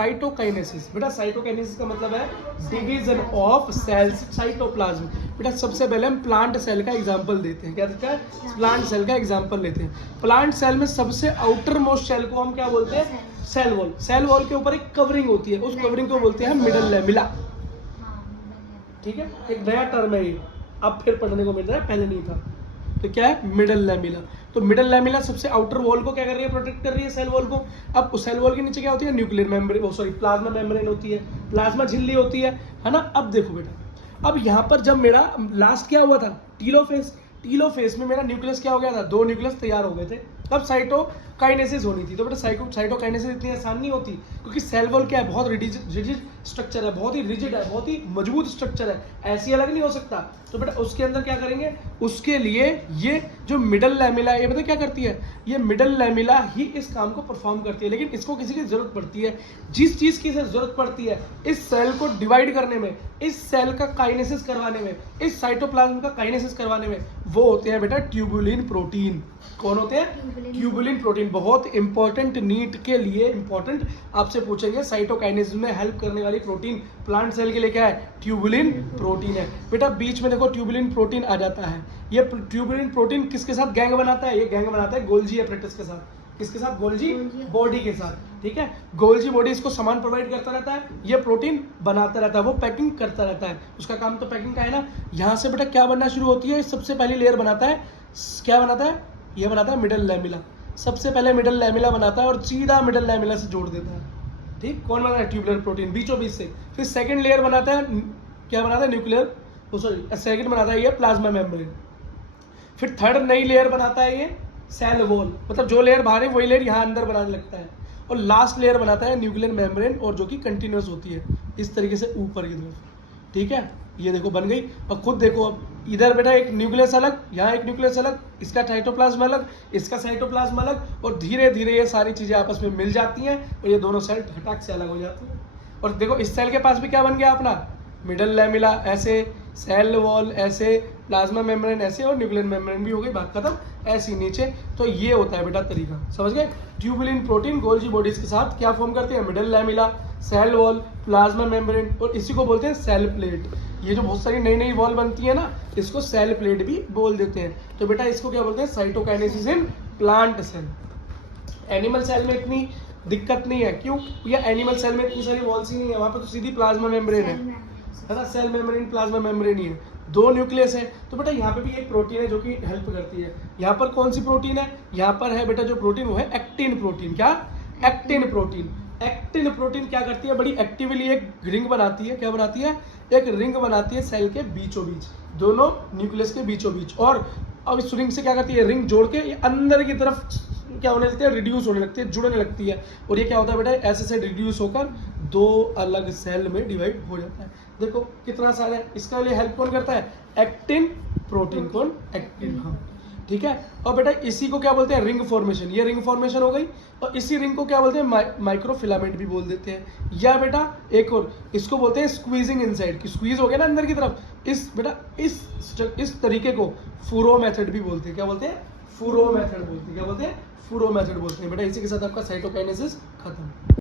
Cytokinesis. बेटा cytokinesis का मतलब है डिवीजन ऑफ सेल्स साइटोप्लाज्म। बेटा सबसे पहले हम प्लांट सेल का एग्जांपल देते हैं। क्या देता है? प्लांट सेल का एग्जांपल लेते हैं। प्लांट सेल में सबसे आउटर मोस्ट सेल को हम क्या बोलते हैं? Cell wall. सेल वॉल के ऊपर एक कवरिंग होती है, उस कवरिंग को बोलते हैं मिडल लैमेला। ठीक है, एक नया टर्म है ये, अब फिर पढ़ने को मिल रहा है, पहले नहीं था। तो क्या है? Middle lamella. तो मिडल लैमेला सबसे आउटर वॉल को क्या कर रही है? प्रोटेक्ट कर रही है सेल वॉल को। अब उस सेल वॉल के नीचे क्या होती है? न्यूक्लियर मेम्ब्रेन, वो सॉरी प्लाज्मा मेम्ब्रेन होती है, प्लाज्मा झिल्ली होती है ना। अब देखो बेटा, अब यहाँ पर जब मेरा लास्ट क्या हुआ था? टीलोफेज। टीलोफेज में मेरा न्यूक्लियस क्या हो गया था? 2 न्यूक्लियस तैयार हो गए थे। अब साइटोकाइनेसिस होनी थी। तो बेटा साइटोकाइनेसिस इतनी आसान नहीं होती, क्योंकि सेल वॉल क्या है? बहुत रिजिड स्ट्रक्चर है, बहुत ही रिजिड है, बहुत ही मजबूत स्ट्रक्चर है, ऐसी अलग नहीं हो सकता। तो बेटा उसके अंदर क्या करेंगे? उसके लिए ये जो मिडल लैमेला है, ये पता क्या करती है? ये मिडल लैमेला ही इस काम को परफॉर्म करती है, लेकिन इसको किसी की जरूरत पड़ती है। जिस चीज की इसे जरूरत पड़ती है इस सेल को डिवाइड करने में, इस सेल का काइनेसिस करवाने में, इस साइटोप्लाज्म का काइनेसिस करवाने में, वो होते हैं बेटा ट्यूबुलिन प्रोटीन। कौन होते हैं? Tubulin protein. बहुत इंपॉर्टेंट, नीट के लिए इंपॉर्टेंट, आपसे पूछेंगे साइटोकाइनेसिस में हेल्प करने वाली प्रोटीन प्लांट सेल के लिए क्या है? ट्यूबुलिन प्रोटीन है। बेटा बीच में देखो ट्यूबुलिन प्रोटीन आ जाता है। ये ट्यूबुलिन प्रोटीन किसके साथ गैंग बनाता है? ये गैंग बनाता है गोल्जी एपरेटस के साथ। किसके साथ? गोल्जी बॉडी के साथ। ठीक है, गोल्जी बॉडी इसको सामान प्रोवाइड करता रहता है, ये प्रोटीन बनाता रहता है, वो पैकिंग करता रहता है। उसका काम तो पैकिंग का है ना। यहाँ से बेटा क्या बनना शुरू होती है? सबसे पहली लेयर बनाता है, क्या बनाता है? ये बनाता है मिडल लैमेला। सबसे पहले मिडल लैमेला बनाता है और सीधा मिडल लैमेला से जोड़ देता है। ठीक, कौन बनाता है? ट्यूबुलर प्रोटीन, बीचों बीच से। फिर सेकंड लेयर बनाता है, क्या बनाता है? न्यूक्लियर, सॉरी सेकंड बनाता है ये प्लाज्मा मेम्ब्रेन। फिर थर्ड नई लेयर बनाता है ये सेल वॉल, मतलब जो लेयर बाहर है वही लेयर यहाँ अंदर बनाने लगता है। और लास्ट लेयर बनाता है न्यूक्लियर मेम्ब्रेन, और जो कि कंटिन्यूस होती है इस तरीके से ऊपर की तरफ। ठीक है, ये देखो बन गई। और खुद देखो, अब इधर बेटा एक न्यूक्लियस अलग, यहाँ एक न्यूक्लियस अलग, इसका साइटोप्लाज्म अलग, इसका साइटोप्लाज्म अलग, और धीरे धीरे ये सारी चीजें आपस में मिल जाती हैं और ये दोनों सेल हटाक से अलग हो जाती हैं। और देखो इस सेल के पास भी क्या बन गया अपना? मिडल लैमेला ऐसे, सेल वॉल ऐसे, प्लाज्मा मेम्ब्रेन ऐसे, और न्यूक्लियर मेम्ब्रेन भी हो गई, बात खत्म, ऐसी नीचे। तो ये होता है बेटा तरीका, समझ गए? ट्यूबुलिन प्रोटीन गोल्जी बॉडीज के साथ क्या फॉर्म करते हैं? Middle lamella, cell wall, plasma membrane, और इसी को बोलते हैं सेल प्लेट। ये जो बहुत सारी नई नई वॉल बनती है ना, इसको सेल प्लेट भी बोल देते हैं। तो बेटा इसको क्या बोलते हैं? Cytokinesis in plant cell. Animal cell में इतनी दिक्कत नहीं है, क्यों? या एनिमल सेल में इतनी सारी वॉल्स ही नहीं है, वहां पर तो सीधी प्लाज्मा मेम्ब्रेन है ना, सेल मेम्ब्रेन प्लाज्मा मेम्ब्रेन ही है, 2 न्यूक्लियस है। तो बेटा यहाँ पे भी एक प्रोटीन है जो कि हेल्प करती है। यहाँ पर कौन सी प्रोटीन है? यहाँ पर है बेटा जो प्रोटीन, वो है एक्टिन प्रोटीन। क्या? Actin protein. एक्टिन प्रोटीन क्या करती है? बड़ी एक्टिवली एक रिंग बनाती है। क्या बनाती है? एक रिंग बनाती है सेल के बीचों बीच, दोनों न्यूक्लियस के बीचों बीच। और अब इस रिंग से क्या करती है? रिंग जोड़ के ये अंदर की तरफ क्या होने लगती है? रिड्यूस होने लगती है, जुड़ने लगती है। और ये क्या होता है बेटा? ऐसे से रिड्यूस होकर 2 अलग सेल में डिवाइड हो जाता है। देखो कितना सारा है। इसके लिए हेल्प कौन करता है? Actin protein. कौन? एक्टिन। हाँ, ठीक है। और बेटा इसी को क्या बोलते हैं? Ring formation. ये रिंग फॉर्मेशन हो गई। और इसी रिंग को क्या बोलते हैं? माइक्रोफिलामेंट भी बोल देते हैं। या बेटा एक और, इसको बोलते हैं स्क्वीजिंग इनसाइड, कि स्क्वीज हो गया ना अंदर की तरफ। इस बेटा इस तरीके को फुरो मेथड भी बोलते हैं। क्या बोलते हैं? फुरो मेथड बोलते हैं। क्या बोलते हैं? फुरो मेथड बोलते हैं। बेटा इसी के साथ आपका साइटोकाइनेसिस खत्म।